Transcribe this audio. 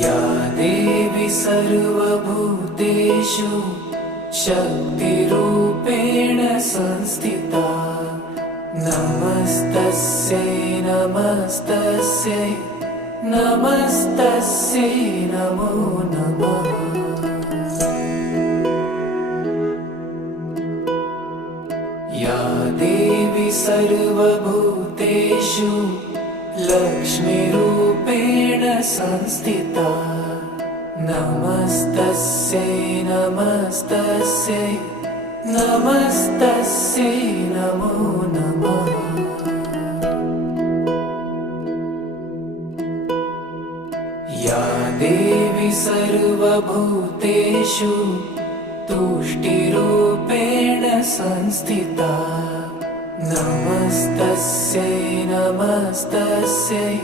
या देवी सर्वभूतेषु शक्तिरूपेण संस्थिता नमस्तस्यै नमस्तस्यै नमस्तस्यै नमो नमः। या देवी सर्वभूतेषु लक्ष्मीरूपेण संस्थिता नमस्तस्यै नमस्तस्यै नमस्तस्यै नमो नमः। या देवी सर्वभूतेषु तुष्टिरूपेण संस्थिता नमस्तस्यै नमस्तस्यै